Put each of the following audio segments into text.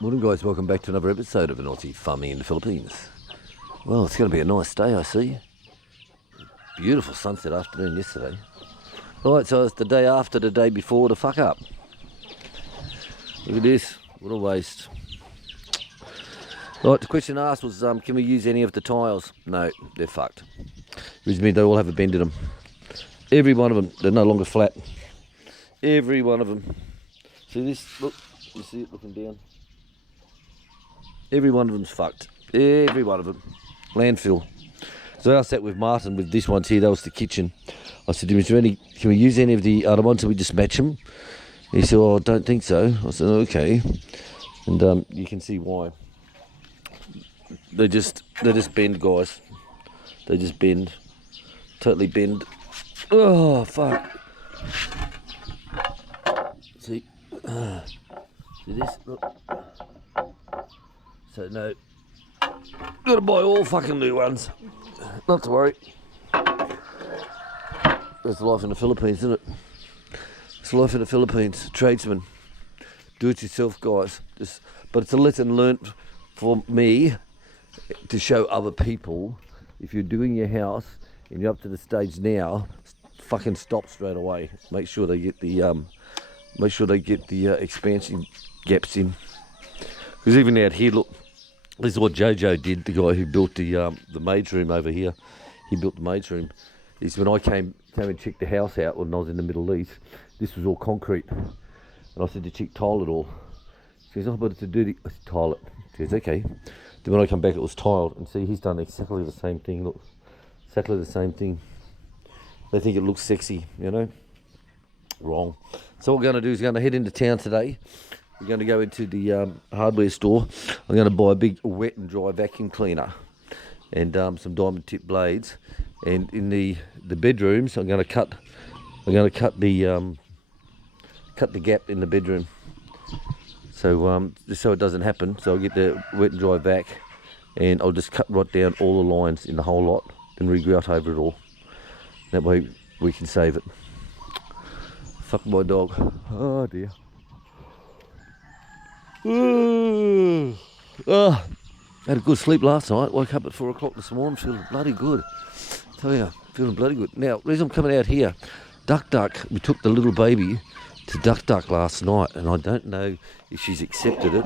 Morning guys, welcome back to another episode of an Aussie farming in the Philippines. Well, it's going to be a nice day, I see. Beautiful sunset afternoon yesterday. Right, so it's the day after the day before the fuck up. Look at this, what a waste. Right, the question asked was, can we use any of the tiles? No, they're fucked. Which means they all have a bend in them. Every one of them, they're no longer flat. Every one of them. See this? Look, you see it looking down? Every one of them's fucked. Every one of them. Landfill. So I sat with Martin with this ones here. That was the kitchen. I said to him, can we use any of the other ones? So we just match them? He said, oh, I don't think so. I said, okay. And you can see why. They just bend, guys. They just bend. Totally bend. Oh, fuck. See? See this? Look. So no, gotta buy all fucking new ones. Not to worry. That's life in the Philippines, isn't it? It's life in the Philippines. Tradesmen, do it yourself, guys. But it's a lesson learnt for me to show other people. If you're doing your house and you're up to the stage now, fucking stop straight away. Make sure they get the expansion gaps in. Because even out here, look. This is what Jojo did, the guy who built the maid's room over here. He built the maid's room. Is when I came and checked the house out when I was in the Middle East, this was all concrete. And I said to chick, tile it all. She goes, oh, but it's a dirty... I said, tile it. She goes, okay. Then when I come back, it was tiled. And see, he's done exactly the same thing. Look, exactly the same thing. They think it looks sexy, you know? Wrong. So what we're going to do is we're going to head into town today. We're going to go into the hardware store. I'm going to buy a big wet and dry vacuum cleaner and some diamond tip blades. And in the bedrooms, I'm going to cut the gap in the bedroom. So just so it doesn't happen. So I'll get the wet and dry vac, and I'll just cut right down all the lines in the whole lot and regrout over it all. That way we can save it. Fuck my dog. Oh dear. Oh, had a good sleep last night. Woke up at 4 o'clock this morning, feeling bloody good. Tell you, feeling bloody good. Now, the reason I'm coming out here, Duck, we took the little baby to Duck last night, and I don't know if she's accepted it.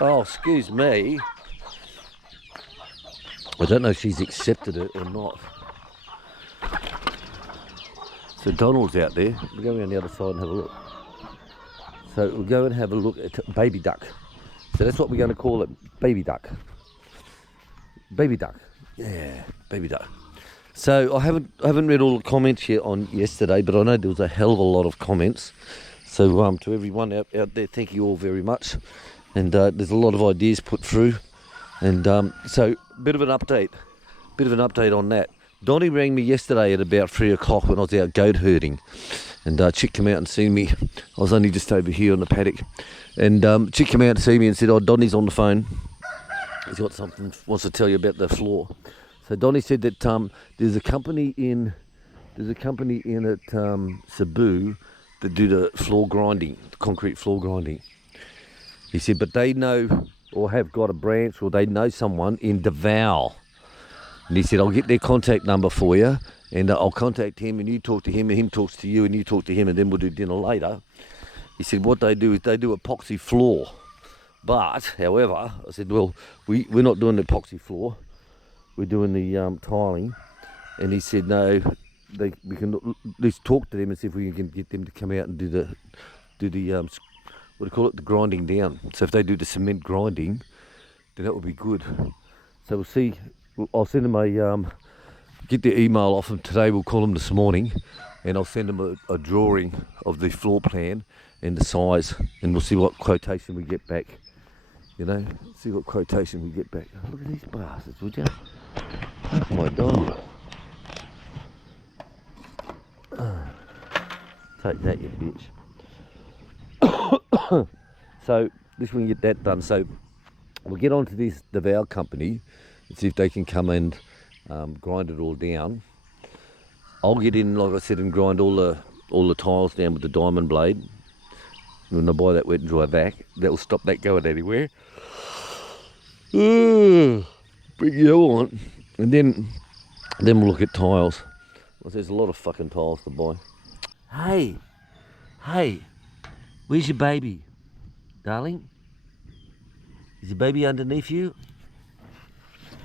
Oh, excuse me. I don't know if she's accepted it or not. So Donald's out there. We'll go around the other side and have a look. So we'll go and have a look at baby duck. So that's what we're going to call it, baby duck. Baby duck. Yeah, baby duck. So I haven't read all the comments yet on yesterday, but I know there was a hell of a lot of comments. So to everyone out there, thank you all very much. And there's a lot of ideas put through. And so bit of an update on that. Donnie rang me yesterday at about 3 o'clock when I was out goat herding. And Chick came out and seen me. I was only just over here on the paddock. And Chick came out to see me and said, oh, Donnie's on the phone. He's got something, wants to tell you about the floor. So Donnie said that there's a company in at Cebu that do the floor grinding, the concrete floor grinding. He said, but they know or have got a branch or they know someone in Davao. And he said, I'll get their contact number for you. And I'll contact him and you talk to him and him talks to you and you talk to him and then we'll do dinner later. He said what they do is they do epoxy floor. But, however, I said, well, we're not doing the epoxy floor. We're doing the tiling. And he said, no, we can at least talk to them and see if we can get them to come out and do the what do you call it, the grinding down. So if they do the cement grinding, then that would be good. So we'll see. I'll send them get the email off them today. We'll call them this morning, and I'll send them a drawing of the floor plan and the size, and we'll see what quotation we get back. You know, see what quotation we get back. Look at these bastards, would you? Oh my dog. Take that, you bitch. So this we can get that done. So we'll get on to this Davao company and see if they can come and grind it all down. I'll get in, like I said, and grind all the tiles down with the diamond blade. When I buy that wet and dry vac, that'll stop that going anywhere. Big yellow one. And then we'll look at tiles. Well, there's a lot of fucking tiles to buy. Hey, where's your baby, darling? Is your baby underneath you?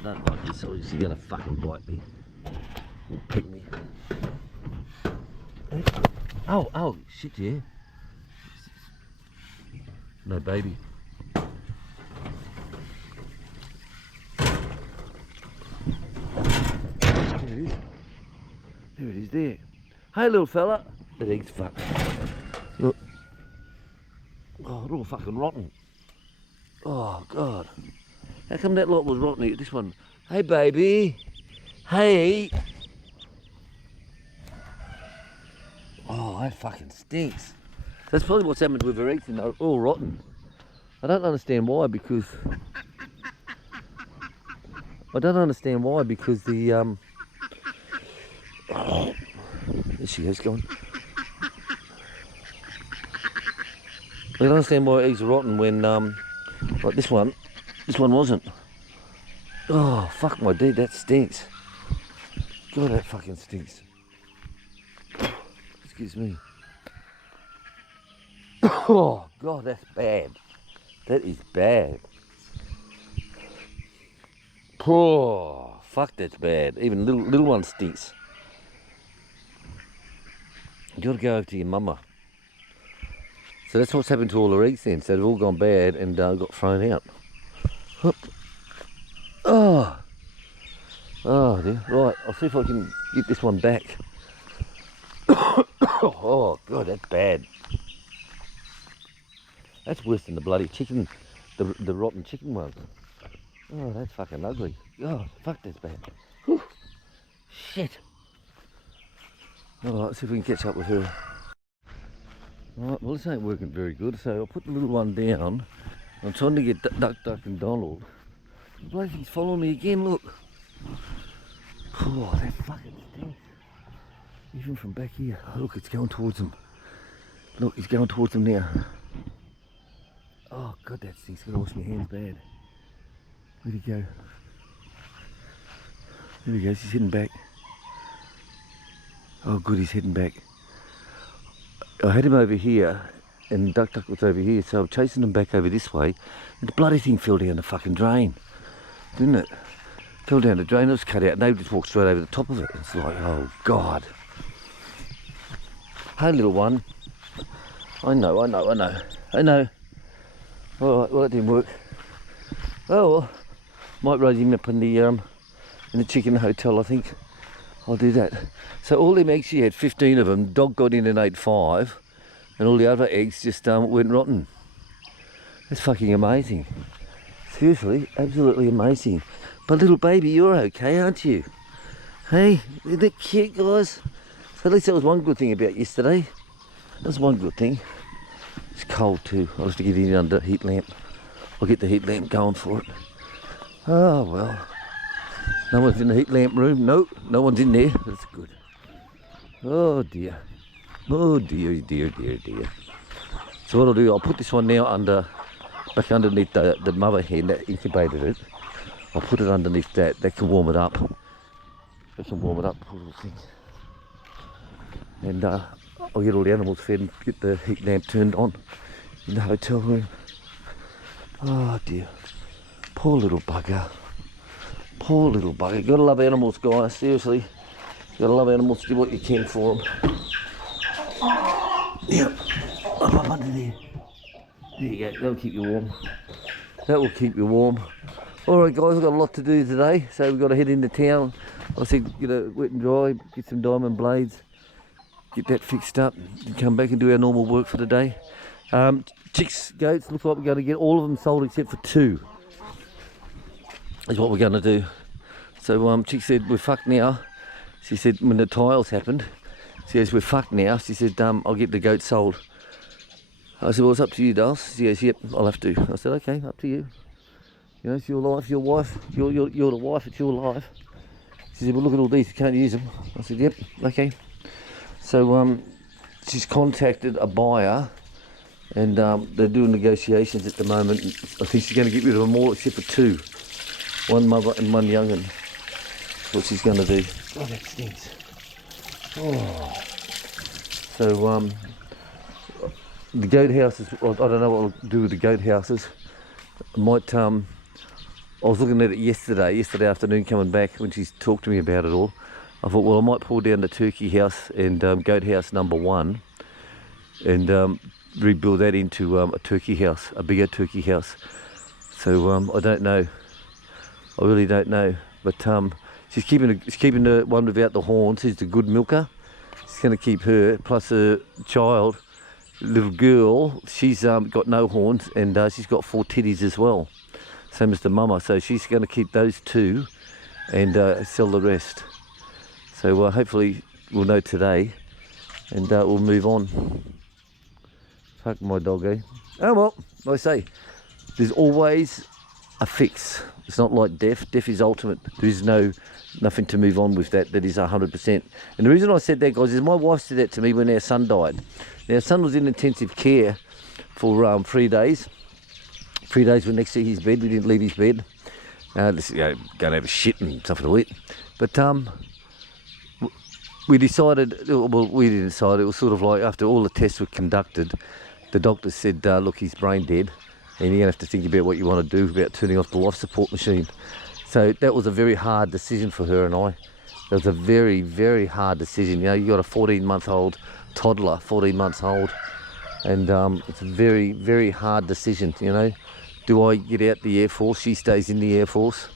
I don't like this, or is he gonna fucking bite me? Or pick me? Oh, shit, yeah. No baby. There it is there. Hey, little fella. That egg's fucked. Look. Oh, they're all fucking rotten. Oh, God. How come that lot was rotten? This one. Hey, baby. Hey. Oh, that fucking stinks. That's probably what's happened with her eggs, and they're all rotten. I don't understand why, because... the, Oh, there she is going. I don't understand why eggs are rotten when, like this one wasn't. Oh, fuck my dude, that stinks. God, that fucking stinks. Excuse me. Oh, God, that's bad. That is bad. Oh, fuck, that's bad. Even little one stinks. You gotta go over to your mama. So that's what's happened to all the eggs then. So they've all gone bad and got thrown out. Whoop. Oh dear. Right, I'll see if I can get this one back. Oh God, that's bad. That's worse than the bloody chicken, the rotten chicken one. Oh, that's fucking ugly. Oh, fuck, that's bad. Whew. Shit. Alright, let's see if we can catch up with her. Alright, well this ain't working very good, so I'll put the little one down. I'm trying to get Duck and Donald. The bloke, he's following me again, look. Oh, that fucking stinks. Even from back here. Oh, look, it's going towards them. Look, he's going towards them now. Oh God, that stinks. Gotta wash my hands bad. Where'd he go? There he goes, he's heading back. Oh good, he's heading back. I had him over here and Duck was over here, so I'm chasing him back over this way, and the bloody thing fell down the fucking drain, didn't it? Fell down the drain, it was cut out, and they just walked straight over the top of it. It's like, oh God. Hey little one. I know. Alright, well that didn't work. Oh well, might raise him up in the chicken hotel, I think. I'll do that. So all them eggs, she had 15 of them. Dog got in and ate 5, and all the other eggs just went rotten. That's fucking amazing. Seriously, absolutely amazing. But little baby, you're okay, aren't you? Hey, isn't that cute, guys? So at least that was one good thing about yesterday. That's one good thing. It's cold too. I'll have to get in under heat lamp. I'll get the heat lamp going for it. Oh well. No one's in the heat lamp room. No one's in there. That's good. Oh dear. Oh dear. So what I'll do, I'll put this one now back underneath the mother hen that incubated it. I'll put it underneath that. That can warm it up. That can warm it up. Little thing. And I'll get all the animals fed and get the heat lamp turned on in the hotel room. Oh dear. Poor little bugger. Poor little bugger. You gotta love animals, guys, seriously. You gotta love animals, do what you can for them. Yep. I'm up under there. There you go, that'll keep you warm. That will keep you warm. Alright guys, I've got a lot to do today, so we've got to head into town. I said, get a wet and dry, get some diamond blades, get that fixed up, and come back and do our normal work for the day. Chicks, goats, looks like we're going to get all of them sold except for 2. Is what we're going to do. So Chick said, we're fucked now. She said, when the tiles happened, she goes, we're fucked now. She said, I'll get the goat sold. I said, well, it's up to you, Dulce. She goes, yep, I'll have to. I said, okay, up to you. You know, it's your life, your wife. You're the wife, it's your life. She said, well, look at all these, you can't use them. I said, yep, okay. So she's contacted a buyer, and they're doing negotiations at the moment. I think she's going to get rid of them all except for 2, one mother and one young'un. That's what she's going to do. Oh, that stinks. Oh. So the goat houses, I don't know what I'll do with the goat houses. I might, I was looking at it yesterday afternoon coming back when she talked to me about it all. I thought, well, I might pull down the turkey house and goat house number 1 and rebuild that into a turkey house, a bigger turkey house. So I don't know. I really don't know. But she's keeping the one without the horns. She's the good milker. She's going to keep her, plus her child, little girl. She's got no horns, and she's got 4 titties as well, same as the mama. So she's going to keep those 2 and sell the rest. So hopefully we'll know today, and we'll move on. Fuck my dog, eh? Oh well, like I say, there's always a fix. It's not like death. Death is ultimate. There is nothing to move on with that. That is 100%. And the reason I said that, guys, is my wife said that to me when our son died. Now, our son was in intensive care for 3 days. 3 days were next to his bed. We didn't leave his bed. Just, go and have a shit and something to eat. But we decided, well, we didn't decide. It was sort of like after all the tests were conducted, the doctor said, look, he's brain dead, and you're going to have to think about what you want to do about turning off the life support machine. So that was a very hard decision for her and I. That was a very, very hard decision. You know, you got a 14-month-old toddler, 14 months old, and it's a very, very hard decision, you know. Do I get out the Air Force? She stays in the Air Force,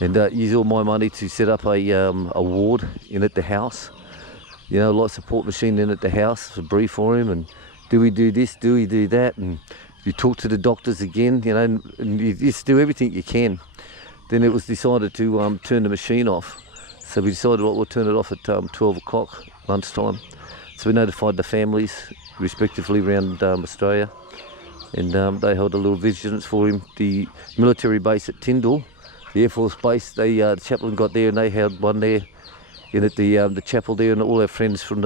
and use all my money to set up a ward in at the house. You know, life support machine in at the house for Bree for him, and do we do this, do we do that, and you talk to the doctors again, you know, and you just do everything you can. Then it was decided to turn the machine off. So we decided, well, we'll turn it off at 12 o'clock lunchtime. So we notified the families, respectively, around Australia, and they held a little vigilance for him. The military base at Tyndall, the Air Force base, the chaplain got there and they held one there in at the chapel there, and all our friends from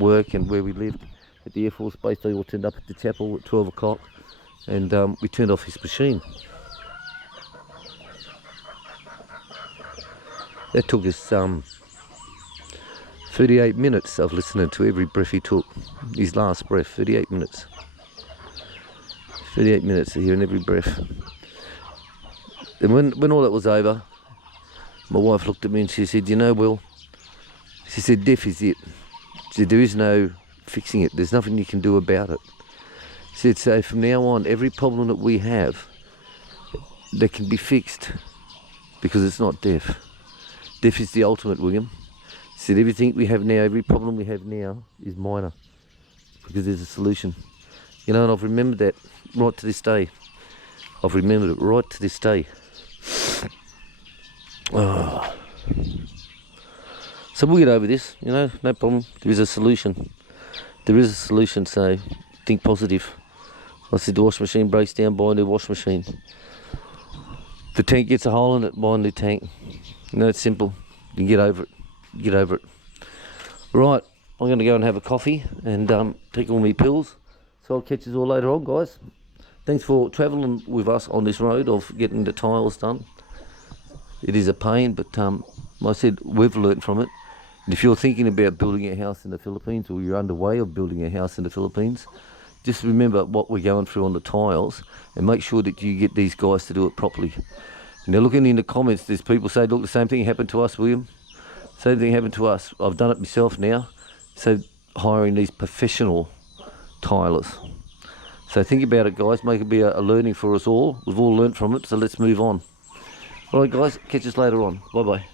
work and where we lived at the Air Force base, they all turned up at the chapel at 12 o'clock, and we turned off his machine. That took us 38 minutes of listening to every breath he took. His last breath, 38 minutes. 38 minutes of hearing every breath. And when all that was over, my wife looked at me and she said, you know, Will, she said, death is it. She said, there is no fixing it. There's nothing you can do about it. She said, so from now on, every problem that we have, that can be fixed, because it's not death. Death is the ultimate, William. She said, everything we have now, every problem we have now is minor, because there's a solution. You know, and I've remembered that right to this day. I've remembered it right to this day. Oh. So we'll get over this, you know, no problem. There is a solution. There is a solution, so think positive. I said the washing machine breaks down, buy a new washing machine. The tank gets a hole in it, buy a new tank. You know, it's simple. You can get over it. Get over it. Right, I'm going to go and have a coffee and take all my pills. So I'll catch you all later on, guys. Thanks for travelling with us on this road of getting the tiles done. It is a pain, but like I said, we've learnt from it. And if you're thinking about building a house in the Philippines, or you're underway of building a house in the Philippines, just remember what we're going through on the tiles, and make sure that you get these guys to do it properly. Now, looking in the comments, there's people say, look, the same thing happened to us, William. Same thing happened to us. I've done it myself now. So hiring these professional tilers. So think about it, guys. Make it be a learning for us all. We've all learnt from it, so let's move on. All right, guys, catch us later on. Bye-bye.